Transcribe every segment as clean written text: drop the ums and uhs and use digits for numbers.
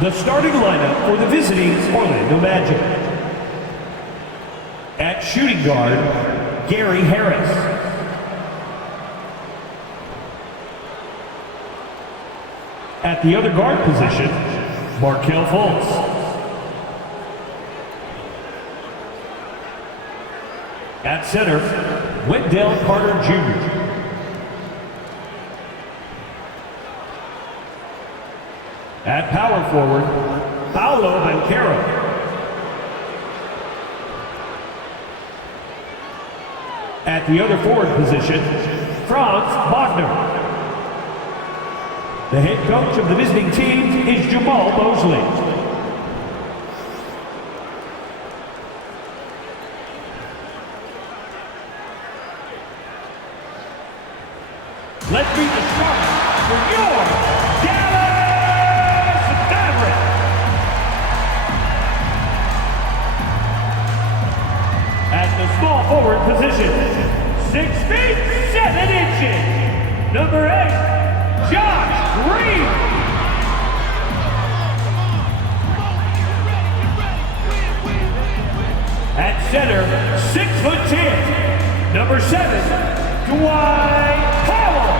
The starting lineup for the visiting Orlando Magic. At shooting guard, Gary Harris. At the other guard position, Markelle Fultz. At center, Wendell Carter Jr. At power forward, Paolo Banchero. At the other forward position, Franz Wagner. The head coach of the visiting team is Jamal Mosley. Let's meet the starters for your Dallas Mavericks. At the small forward position, 6 feet 7 inches, number 8, Josh Green. At center, 6'10", number 7, Dwight Powell.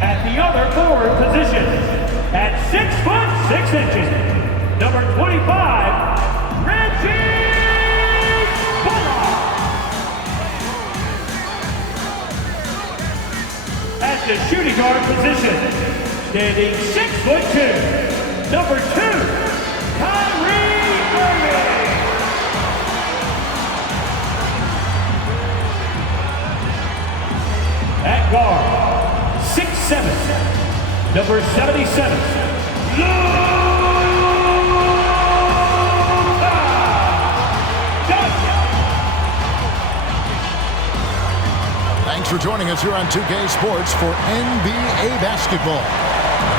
At the other forward position, at 6'6", number 25, Reggie Bullock. At the shooting guard position, standing 6'2", number 2, Kyrie Irving. At guard, 6'7", number 77, Luka Doncic. Thanks for joining us here on 2K Sports for NBA basketball.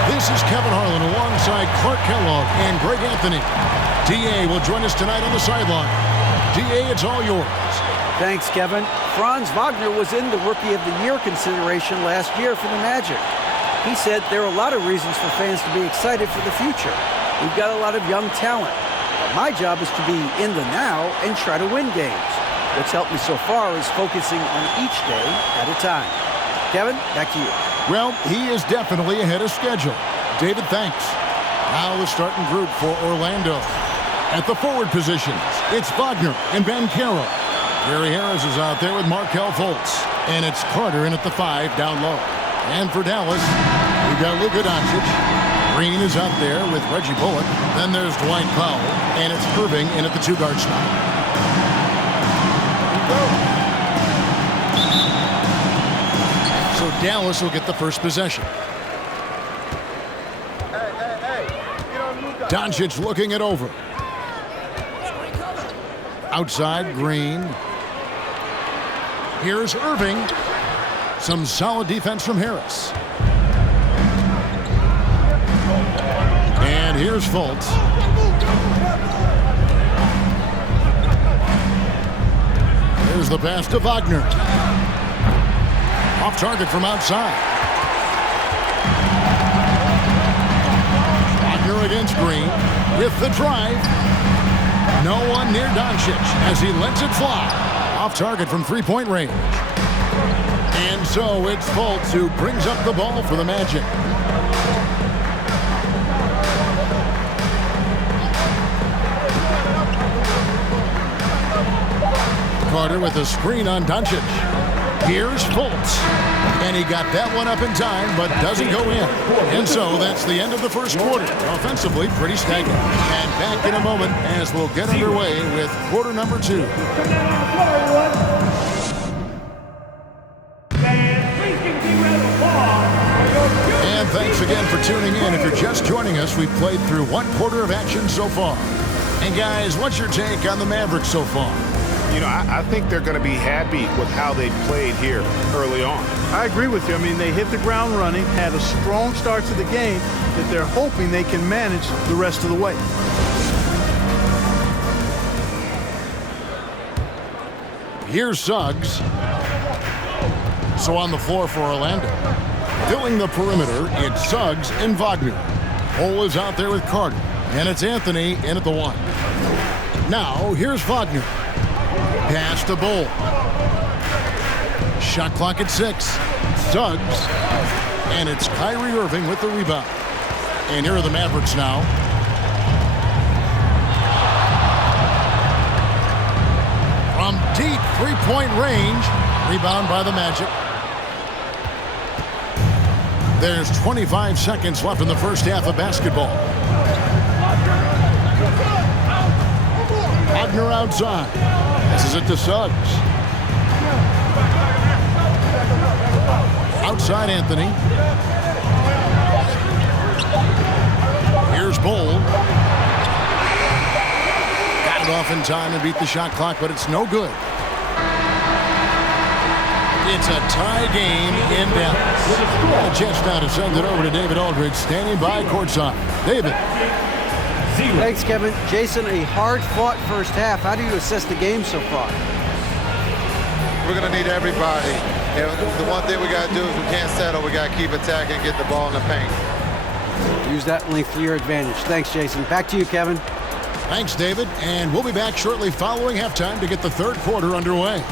This is Kevin Harlan alongside Clark Kellogg and Greg Anthony. D.A. will join us tonight on the sideline. D.A., it's all yours. Thanks, Kevin. Franz Wagner was in the Rookie of the Year consideration last year for the Magic. He said there are a lot of reasons for fans to be excited for the future. We've got a lot of young talent. But my job is to be in the now and try to win games. What's helped me so far is focusing on each day at a time. Kevin, back to you. Well, he is definitely ahead of schedule. David, thanks. Now the starting group for Orlando. At the forward positions, it's Wagner and Banchero. Gary Harris is out there with Markelle Fultz. And it's Carter in at the 5 down low. And for Dallas, we've got Luka Doncic. Green is out there with Reggie Bullock. Then there's Dwight Powell. And it's Irving in at the 2-guard spot. So Dallas will get the first possession. Doncic looking it over. Outside, Green. Here's Irving. Some solid defense from Harris. And here's Fultz. Here's the pass to Wagner. Off target from outside. Wagner against Green with the drive. No one near Doncic as he lets it fly. Off target from three-point range. And so it's Fultz who brings up the ball for the Magic. Carter with a screen on Doncic. Here's Fultz. And he got that one up in time, but doesn't go in. And so that's the end of the first quarter. Offensively, pretty stagnant. And back in a moment as we'll get underway with quarter number 2. And thanks again for tuning in. If you're just joining us, we've played through one quarter of action so far. And guys, what's your take on the Mavericks so far? You know, I think they're going to be happy with how they played here early on. I agree with you. I mean, they hit the ground running, had a strong start to the game that they're hoping they can manage the rest of the way. Here's Suggs. So on the floor for Orlando. Filling the perimeter, it's Suggs and Wagner. Cole is out there with Carter. And it's Anthony in at the 1. Now, here's Wagner. Pass to Bull. Shot clock at 6. Suggs. And it's Kyrie Irving with the rebound. And here are the Mavericks now. From deep three-point range. Rebound by the Magic. There's 25 seconds left in the first half of basketball. Wagner outside. Passes it to Suggs. Outside Anthony. Here's Bull. Got it off in time and beat the shot clock, but it's no good. It's a tie game in Dallas. A chance now to send it over to David Aldridge, standing by courtside. David. Thanks, Kevin. Jason, a hard-fought first half. How do you assess the game so far? We're going to need everybody. And the one thing we got to do is we can't settle. We got to keep attacking, get the ball in the paint. Use that length to your advantage. Thanks, Jason. Back to you, Kevin. Thanks, David. And we'll be back shortly following halftime to get the third quarter underway.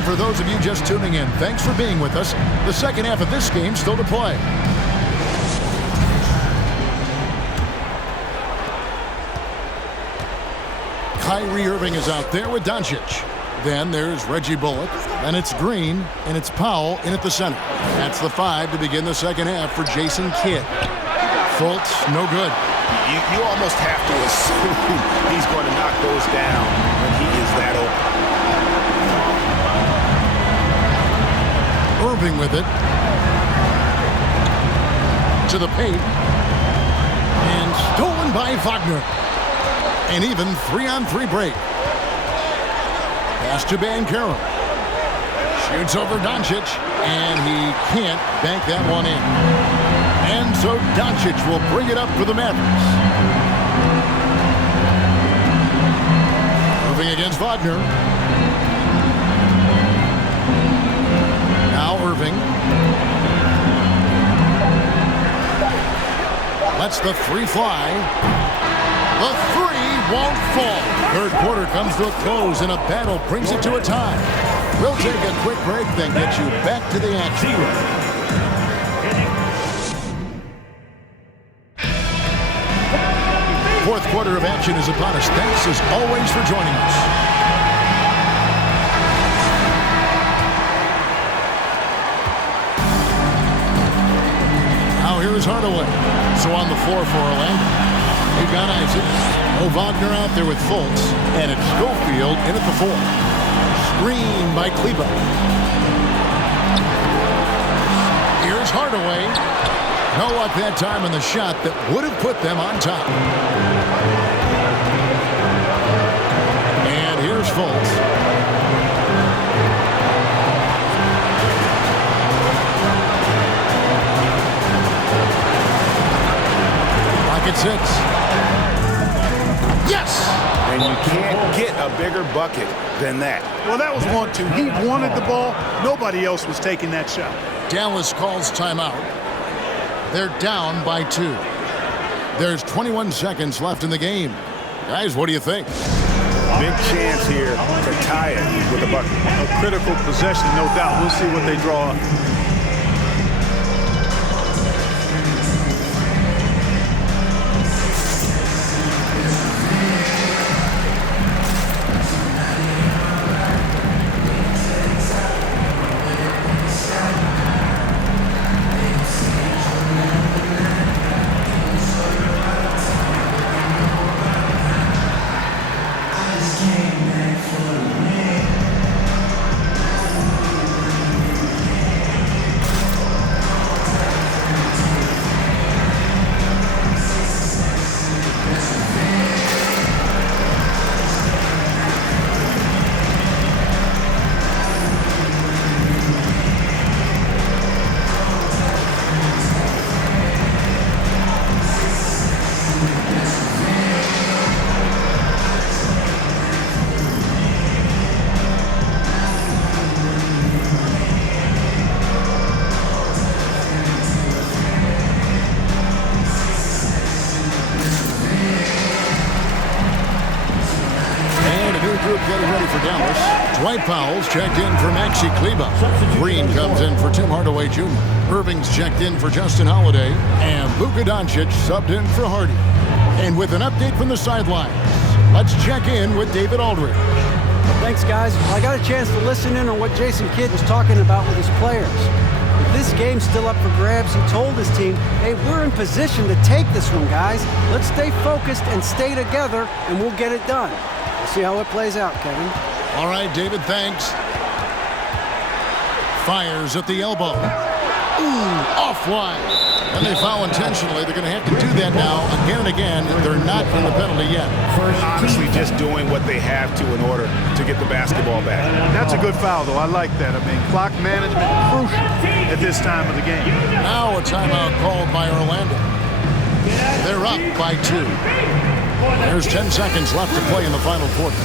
For those of you just tuning in, thanks for being with us. The second half of this game still to play. Kyrie Irving is out there with Doncic. Then there's Reggie Bullock. Then it's Green, and it's Powell in at the center. That's the 5 to begin the second half for Jason Kidd. Fultz, no good. You almost have to assume he's going to knock those down when he is that open. Irving with it. To the paint. And stolen by Wagner. An even 3-on-3 break. Pass to Banchero. Shoots over Doncic. And he can't bank that one in. And so Doncic will bring it up for the Mavericks. Moving against Wagner. Irving lets the 3 fly. The 3 won't fall. Third quarter comes to a close and a battle brings it to a tie. We'll take a quick break, then get you back to the action. Fourth quarter of action is upon us. Thanks as always for joining us. Here is Hardaway. So on the floor for Orlando. You've got Isaac. Wagner out there with Fultz. And it's Schofield in at the 4. Screen by Kleba. Here's Hardaway. No luck that time on the shot that would have put them on top. And here's Fultz. At 6. Yes! And you can't get a bigger bucket than that. Well, that was 1-2. He wanted the ball. Nobody else was taking that shot. Dallas calls timeout. They're down by 2. There's 21 seconds left in the game. Guys, what do you think? Big chance here to tie it with a bucket. A critical possession, no doubt. We'll see what they draw up. Dwight Powell's checked in for Maxi Kleba. Green comes in for Tim Hardaway Jr. Irving's checked in for Justin Holiday. And Luka Doncic subbed in for Hardy. And with an update from the sidelines, let's check in with David Aldridge. Thanks, guys. Well, I got a chance to listen in on what Jason Kidd was talking about with his players. With this game's still up for grabs, he told his team, hey, we're in position to take this one, guys. Let's stay focused and stay together, and we'll get it done. We'll see how it plays out, Kevin. All right, David, thanks. Fires at the elbow. Ooh, offline. And they foul intentionally. They're going to have to do that now again and again. They're not in the penalty yet. Honestly, just doing what they have to in order to get the basketball back. That's a good foul, though. I like that. I mean, clock management crucial at this time of the game. Now a timeout called by Orlando. They're up by 2. There's 10 seconds left to play in the final quarter.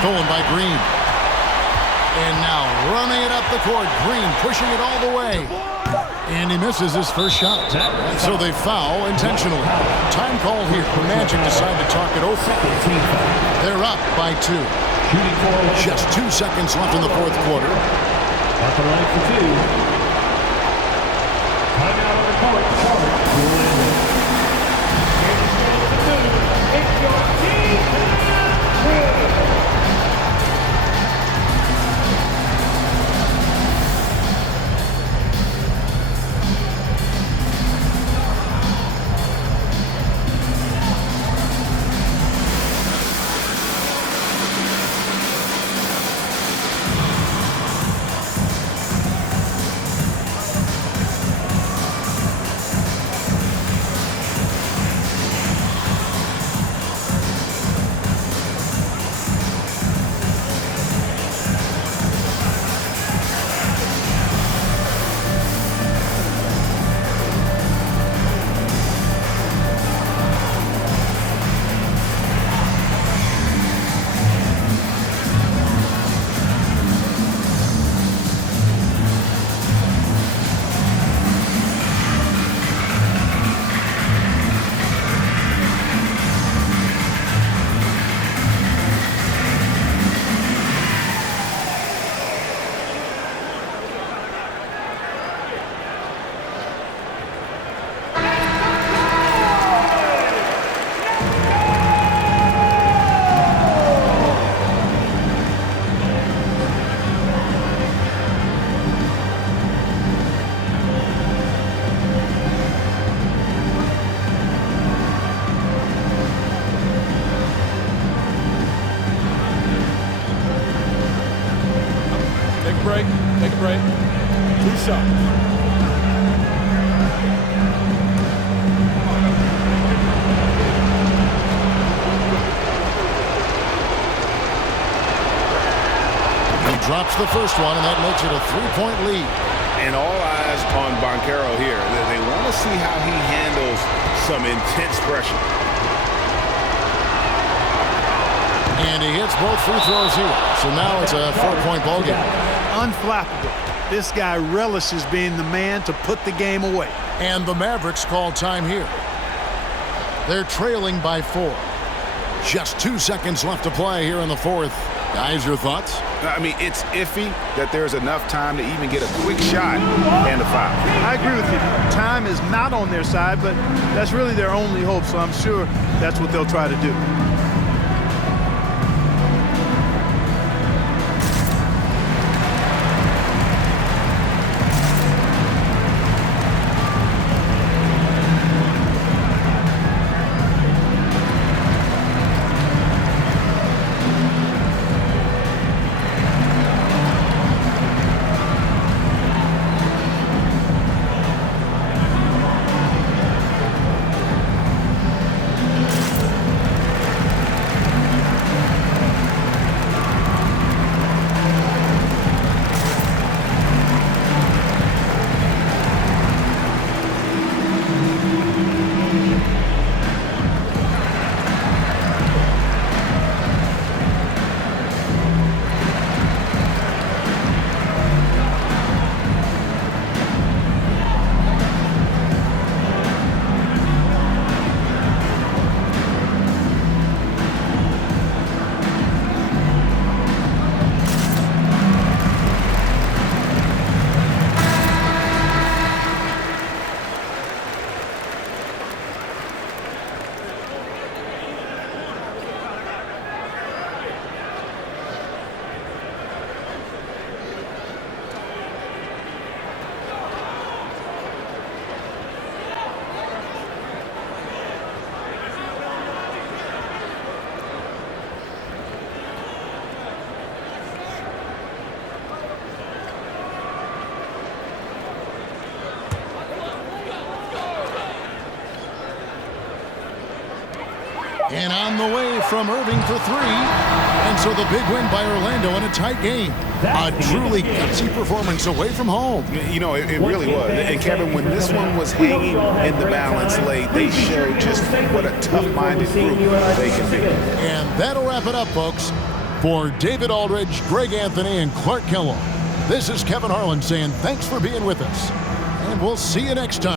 Stolen by Green. And now running it up the court. Green pushing it all the way. And he misses his first shot. So they foul intentionally. Time call here. The Magic decide to talk it over. They're up by 2. Just 2 seconds left in the fourth quarter. At the line for 2. Timeout on the court. It's your team. Take a break. 2 shots. He drops the first one, and that makes it a 3-point lead. And all eyes on Banchero here. They want to see how he handles some intense pressure. And he hits both free throws here. So now it's a 4-point ball game. Unflappable. This guy relishes being the man to put the game away. And the Mavericks call time here. They're trailing by 4. Just 2 seconds left to play here in the fourth. Guys, your thoughts? I mean, it's iffy that there's enough time to even get a quick shot and a foul. I agree with you. Time is not on their side, but that's really their only hope, so I'm sure that's what they'll try to do. And on the way from Irving for 3. And so the big win by Orlando in a tight game. A truly gutsy performance away from home. You know, it really was. And Kevin, when this one was hanging in the balance late, they showed just what a tough-minded group they can be. And that'll wrap it up, folks. For David Aldridge, Greg Anthony, and Clark Kellogg, this is Kevin Harlan saying thanks for being with us. And we'll see you next time.